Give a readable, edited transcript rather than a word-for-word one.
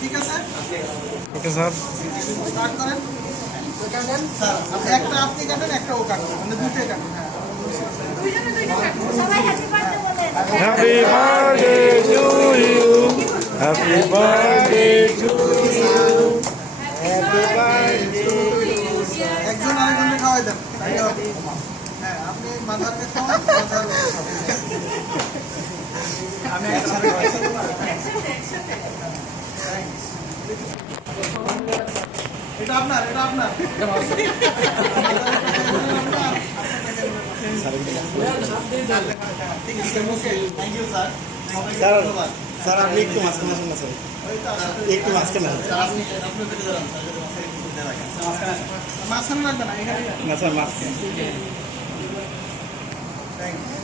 ঠিক আছে okay sir. Start করেন। স্যার একটা আপনি কাটেন, একটা ও কাটবেন, মানে দুটোই কাটেন। Happy birthday to you, happy birthday to you, happy birthday. একজন আরেকজনকে খাওয়াই দেন। হ্যাঁ, আপনি মাথারকে খাওয়ান, আমি একসাথে এটা আপনার, এটা আপনার। ঠিক আছে, ওকে, থ্যাংক ইউ স্যার। স্যার আপনি একটু মাঝখানে আসুন না স্যার, একটু মাঝখানে আসুন। মাঝখানে লাগবে না, এখানে না স্যার মাঝখানে। Thank you.